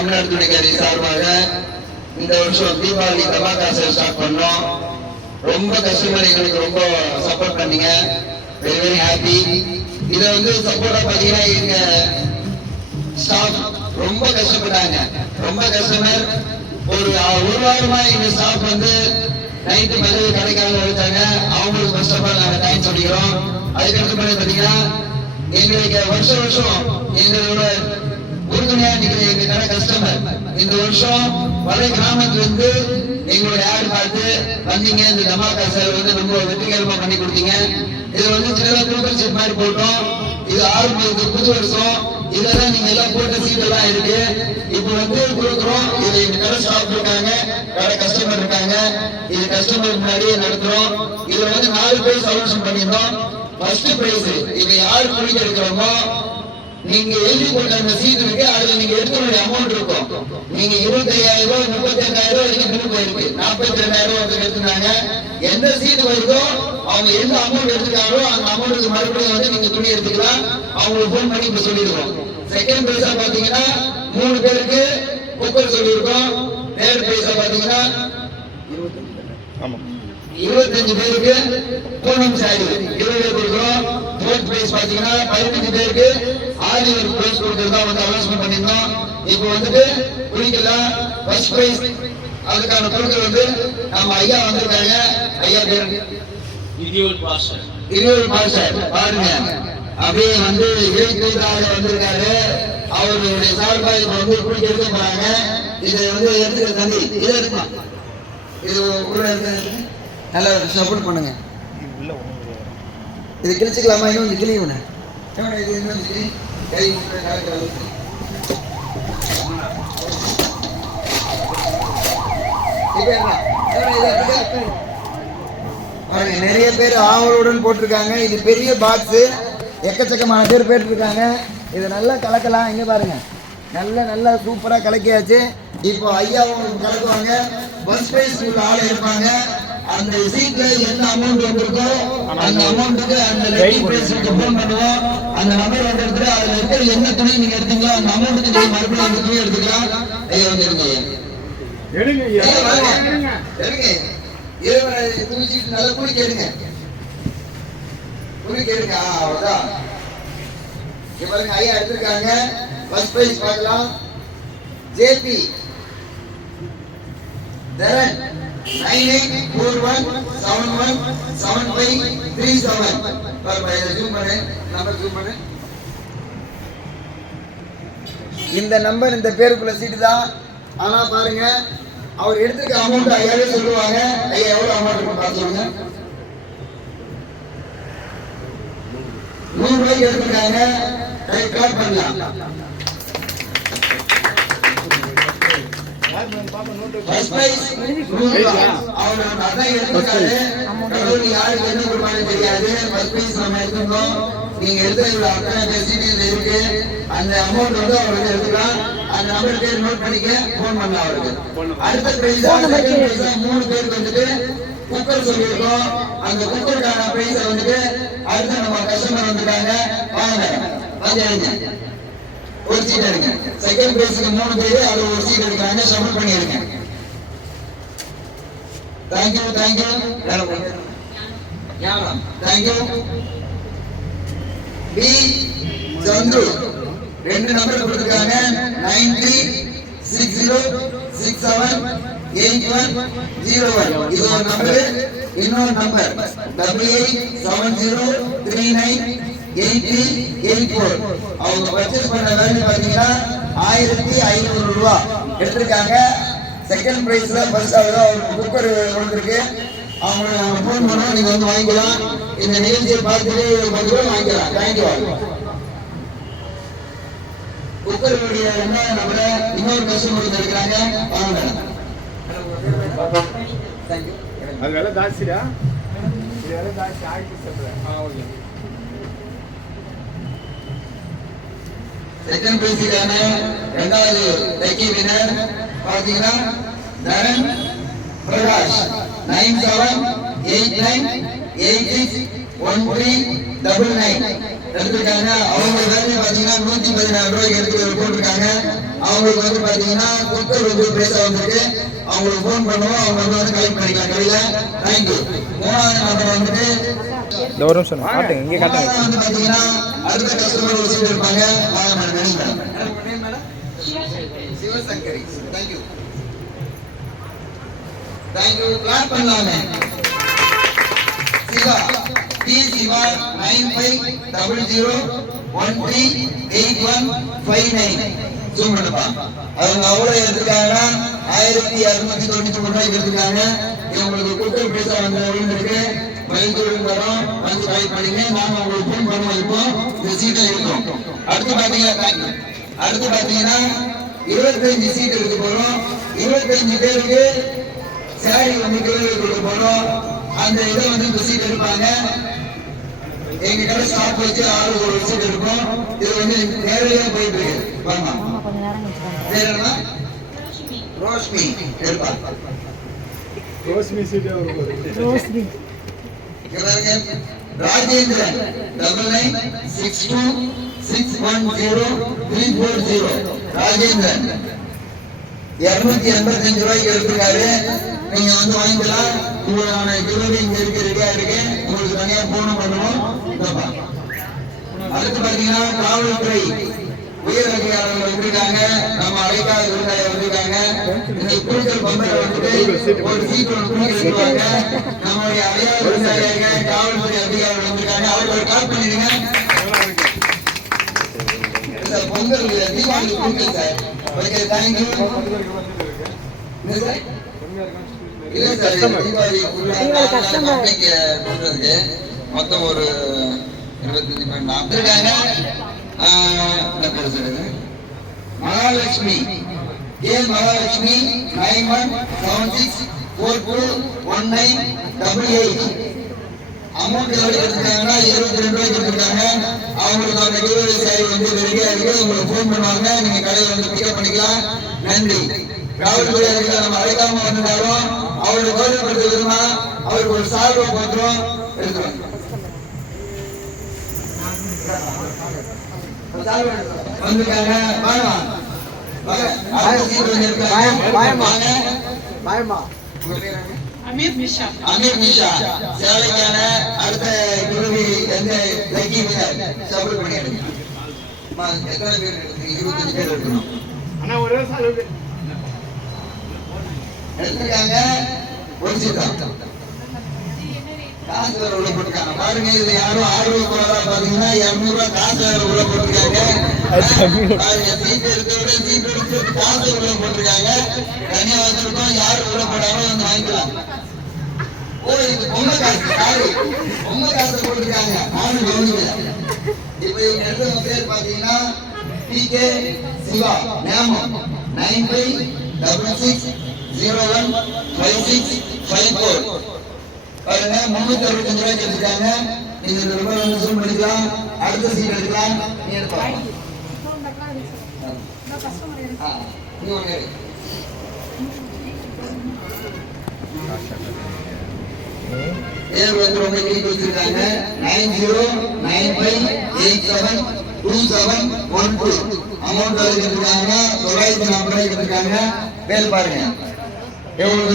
தமிழ்நாடு துணைக்கறி சார்பாக இந்த வருஷம் தீபாவளி தபாக்கா சேல் ஸ்டார்ட் பண்ணோம். ரொம்ப கஸ்டமர் எங்களுக்கு ரொம்ப சப்போர்ட் பண்ணீங்க. Very very happy. இதை வந்து சப்போர்ட்டா பாத்தீங்கன்னா எங்க ஸ்டாஃப் ரொம்ப கஷ்டப்பட்டாங்க. ரொம்ப கஸ்டமர் ஒரு வாரமா எங்க ஸ்டாஃப் வந்து நைட்டு மதிய கடைக்காக எடுத்தாங்க. அவங்களுக்கு ஃபர்ஸ்ட் ஆஃப் ஆல் நாங்கள் தேங்க்ஸ் சொல்லிக்கிறோம். அதுக்கடுத்து பாத்தீங்கன்னா எங்களுக்கு வருஷம் எங்களோட உறுதுணையா நிக்கிற எங்க கடை கஸ்டமர் இந்த வருஷம் பல கிராமத்துல இருந்து எங்களுடைய ஆட் பார்த்து வந்தீங்க. இந்த தமாக்கா சேல் வந்து ரொம்ப வெற்றிகரமா பண்ணி கொடுத்தீங்க. இது வந்து சின்னதா குழுக்கள் சீட் மாதிரி போட்டோம். இது ஆரம்பிச்சது புது வருஷம். இதெல்லாம் நீங்க எல்லாம் போட்ட சீட் எல்லாம் இருக்கு. இப்போ வந்து கொடுக்குறோம். இது எங்க கடை ஸ்டாஃப் இருக்காங்க, கடை கஸ்டமர் இருக்காங்க. இது கஸ்டமர் முன்னாடியே நடத்துறோம். இதுல வந்து 4 பிரைஸ் அலோன்ஸ் பண்ணிருந்தோம். ஃபர்ஸ்ட் பிரைஸ் இப்ப யாரு குளிக்க எடுக்கிறோமோ நீங்க எழுதி போட்ட அந்த சீட் இருக்கு. அதுல நீங்க எடுக்க வேண்டிய அமௌண்ட் இருக்கும். நீங்க 25,000 ரூபாய் 35,000 வரைக்கும் பில் போயிருக்கு. 42,000 ரூபாய் எடுத்துனாங்க. எந்த சீட் வருதோ அவங்க எந்த அமௌண்ட் எடுத்துக்காரோ அந்த அமௌண்ட்டுக்கு மறுபடியும் வந்து நீங்க துணி எடுத்துக்கலாம். அவங்களுக்கு போன் பண்ணி இப்ப சொல்லிடுவோம். செகண்ட் பிரைஸா பாத்தீங்கன்னா 3 பேருக்கு குக்கர் சொல்லியிருக்கோம். தேர்ட் பிரைஸா பாத்தீங்கன்னா 25 பேருக்கு பூனம் சாரி 20 கொடுக்குறோம். ஃபோர்த் பிரைஸ் பாத்தீங்கன்னா 15 பேருக்கு ஆரி ஒரு பிரைஸ் கொடுக்கறதா வந்து அனௌன்ஸ்மெண்ட் பண்ணிருந்தோம். இப்போ வந்துட்டு குளிக்கலாம். ஃபர்ஸ்ட் பிரைஸ் அதுக்கான பொருட்கள் வந்து நம்ம ஐயா வந்திருக்காங்க. ஐயா பேரு இருவல் மாஸ்டர் பாருங்க. அப்படியே வந்து இயற்கையாக வந்திருக்காரு. அவருடைய சார்பா இப்ப வந்து குளிக்க எடுக்க போறாங்க. இதை வந்து எடுத்துக்கிற தண்ணி இதை எடுக்கலாம். இது உள்ள நல்லா சப்போர்ட் பண்ணுங்க. இது கிழிச்சுக்கலாமா? இன்னும் கிளியுண்ணே இது இன்னும் கை நிறைய பேர் ஆவலுடன் போட்டிருக்காங்க. இது பெரிய பாக்ஸ். எக்கச்சக்கமான பேர் போட்டிருக்காங்க. இது நல்லா கலக்கலாம். இங்க பாருங்க, நல்லா சூப்பரா கலக்கியாச்சு. இப்போ ஐயாவும் கலக்குவாங்க. பஸ் பிரைஸ் ஆள் இருப்பாங்க. அந்த சீட்ல என்ன அமௌண்ட் வந்திருக்கோ அந்த அமௌண்ட்டுக்கு அந்த லைட் பிரைஸ்க்கு ஃபோன் பண்ணுவோம். அந்த நம்பர் வந்துட்டு அதுல இருக்கிற என்ன துணி நீங்க எடுத்தீங்களோ அந்த அமௌண்ட்டுக்கு நீங்க மறுபடியும் அந்த துணி எடுத்துக்கலாம். ஐயா வந்துருங்க. எடுங்க துணி சீட் நல்லா குளிக்க எடுங்க. அவ்வளவுதான். பாருங்க ஐயா எடுத்திருக்காங்க. ஃபர்ஸ்ட் பிரைஸ் பார்க்கலாம். ஜேபி தரன் 9841717537. இந்த நம்பர் இந்த பேருக்குள்ள சீட்டு தான். ஆனா பாருங்க அவர் எடுத்துக்க அமௌண்ட் ஐயாவே சொல்லுவாங்க. ஐயா எவ்வளவு அமௌண்ட் இருக்கும் பார்த்து சொல்லுங்க. 100 ரூபாய்க்கு எடுத்துருக்காங்க. கால் பண்ணலாம். ஃபர்ஸ்ட் பிரைஸ் 100 ரூபாய். அவர் அதான் எடுத்துக்காரு. யாருக்கு என்ன கொடுப்பாங்க தெரியாது. ஃபர்ஸ்ட் பிரைஸ் நம்ம எடுத்துக்கணும். நீங்க எடுத்த அத்தனை ஃபெசிலிட்டிஸ் இருக்கு. அந்த அமௌண்ட் வந்து அவருக்கு எடுத்துக்கலாம். அந்த நம்பர் பேர் நோட் பண்ணிக்க, போன் பண்ணலாம் அவருக்கு. அடுத்த பிரைஸ் 3 பேருக்கு வந்துட்டு குக்கர் சொல்லியிருக்கோம். அந்த குக்கருக்கான பிரைஸ் வந்துட்டு அடுத்த நம்ம கஸ்டமர் வந்துட்டாங்க. வாங்க ஒரு சீட் எடுங்க. செகண்ட் பிரைஸ்க்கு 3 பேரு அது ஒரு சீட் எடுக்கிறாங்க. சப்மிட் பண்ணிடுங்க. தேங்க்யூ. பி சந்து 2 நம்பர் கொடுத்திருக்காங்க. 9360678101. இது ஒரு நம்பர். இன்னொரு நம்பர் 8870398384. அவங்க பர்ச்சேஸ் பண்ண வேல்யூ பாத்தீங்கன்னா 1500 ரூபாய் எடுத்திருக்காங்க. செகண்ட் பிரைஸ்ல ஃபர்ஸ்ட் அவருக்கு குக்கர் கொடுத்துருக்கு. அவங்க போன் பண்ணுவோம். நீங்க வந்து வாங்கிக்கலாம். இந்த நிகழ்ச்சியை பார்த்துட்டு 10 ரூபாய் வாங்கிக்கலாம். தேங்க்யூ. குக்கருடைய ரெண்டாவது நம்பரை இன்னொரு கஸ்டமர் எடுக்கிறாங்க. வாங்க. தேங்க்யூ. அது வேலை ஜாஸ்திடா. இது வேலை ஜாஸ்தி ஆயிட்டு சொல்றேன். ஓகே. செகண்ட் பிரைஸுக்கான இரண்டாவது லக்கி வினர் பாத்தீங்கன்னா தரன் பிரகாஷ் 9789861399 எடுத்திருக்காங்க. அவங்க வேலை பாத்தீங்கன்னா 116 ரூபாய்க்கு எடுத்து போட்டிருக்காங்க. அவங்களுக்கு வந்து பாத்தீங்கன்னா குக்கர் வந்து பிரைஸா வந்திருக்கு. அவங்களுக்கு போன் பண்ணுவோம், அவங்க வந்து கலெக்ட் பண்ணிக்கலாம் கடையில. தேங்க்யூ. மூணாவது நம்பர் வந்துட்டு இந்த ஒரு நிமிஷம் காட்டுங்க, இங்கே காட்டுங்க. வந்து பாத்தீங்கன்னா அடுத்த கஸ்டமர் ஒரு சீட் இருப்பாங்க. வாங்க madam. Sivasankari. Thank you. Thank you. Clap பண்ணலாமே. சிவா டி சிவா 9500138159 ஜூம் பண்ணுப்பா. அவங்க அவ்வளவு எடுத்துக்காங்கன்னா 1693 ரூபாய்க்கு எடுத்துக்காங்க. இவங்களுக்கு குக்கர் பைசா வந்து இருக்கு. மயில்தூள் தரோம், வந்து கலெக்ட் பண்ணிங்க. நாம உங்களுக்கு ஃபோன் பண்ணுவோம். இப்போ இந்த சீட்டை இருக்கும். அடுத்து பாத்தீங்கன்னா 25 சீட் எடுக்க போறோம். 25 பேருக்கு சாரி வந்து கிலோ கொடுக்க போறோம். அந்த இதை வந்து இந்த சீட் எடுப்பாங்க. எங்க கடை ஸ்டாப் வச்சு ஆறு ஒரு சீட் இருக்கும். இது வந்து நேரடியா போயிட்டு இருக்கு. ரோஷ்மி எடுப்பா. ரோஷ்மி சீட்டே ரோஷ்மி ராஜேந்திரன் 9962610340 ராஜேந்திரன் 285 ரூபாய்க்கு எடுத்துருக்காரு. நீங்க வந்து வாங்கிக்கலாம். உங்களுக்கான கிலோவி இங்க இருக்கு, ரெடியா இருக்கு. உங்களுக்கு தனியா போன் பண்ணுவோம். அடுத்து பாத்தீங்கன்னா காவல்துறை உயர் அதிகாரிகள் வந்திருக்காங்க. நம்ம அழைக்காத விருந்தாளர் வந்திருக்காங்க. இந்த குழுக்கள் பம்பரை வந்துட்டு ஒரு சீட் ஒன்று கொடுத்துருக்காங்க. நம்மளுடைய அழையாத விருந்தாளியாக காவல்துறை அதிகாரிகள் வந்திருக்காங்க. அவர்கள் கால் பண்ணிடுங்க. பொங்கல் தீபாவளி குழுக்கள் சார். Okay, thank you. இல்ல சார், தீபாவளி கொடுக்கறதுக்கு மொத்தம் ஒரு 25 பேர் இருக்காங்க. மகாலட்சுமி கே மகாலட்சுமி 9176421988 அமௌண்ட் எவ்வளவு எடுத்துருக்காங்கன்னா 22 ரூபாய்க்கு எடுத்துருக்காங்க. அவங்களுக்கு அந்த டெலிவரி சேவை வந்து ரெடியா இருக்கு. உங்களுக்கு போன் பண்ணுவாங்க. நீங்க கடையில் வந்து பிக்கப் பண்ணிக்கலாம். நன்றி. காவல்துறை அதிகாரி நம்ம அழைக்காம வந்திருந்தாலும் அவருடைய கௌரவப்படுத்த விதமா அவருக்கு ஒரு சால்வை போட்டுரும் எடுத்துருவாங்க. வந்திருக்காங்க. அமீர் நிஷா சேலைக்கான அடுத்த குருவி எந்த லக்கி சப்போர்ட் பண்ணி எடுங்க. எத்தனை பேர் எடுத்துருக்கீங்க? 25 பேர் எடுக்கணும். எடுத்துருக்காங்க. ஒரு சீட்டா காசு வேற உள்ள போட்டுருக்காங்க. பாருங்க, இது யாரும் ஆர்வம் பாத்தீங்கன்னா 200 ரூபாய் காசு வேற உள்ள போட்டிருக்காங்க. பாருங்க, சீட் எடுத்தோட சீட் எடுத்து காசு உள்ள போட்டிருக்காங்க. தனியா வந்திருக்கோம். யாரும் உள்ள போடாம வந்து வாங்கிக்கலாம். ஓ, இது பொம்மை காசு. சாரி, பொம்மை காசு போட்டிருக்காங்க. நானும் கவனிக்கல. இப்ப இவங்க எடுத்தவங்க பேர் பாத்தீங்கன்னா PK சிவா நேமம் 9566015654 பாருங்க. 365 ரூபாய்க்கு எடுத்துக்காங்க. நீங்க இந்த ரூபாய் வந்து ஜூம் பண்ணிக்கலாம். அடுத்த சீட் எடுக்கலாம். நீ எடுப்பாங்க. பேர் வந்து ரொம்ப நீட்டி வச்சிருக்காங்க. 9095872712 அமௌண்ட் எடுத்துருக்காங்க. 940 ரூபாய்க்கு எடுத்துருக்காங்க. பேர் பாருங்க எவ்வளவு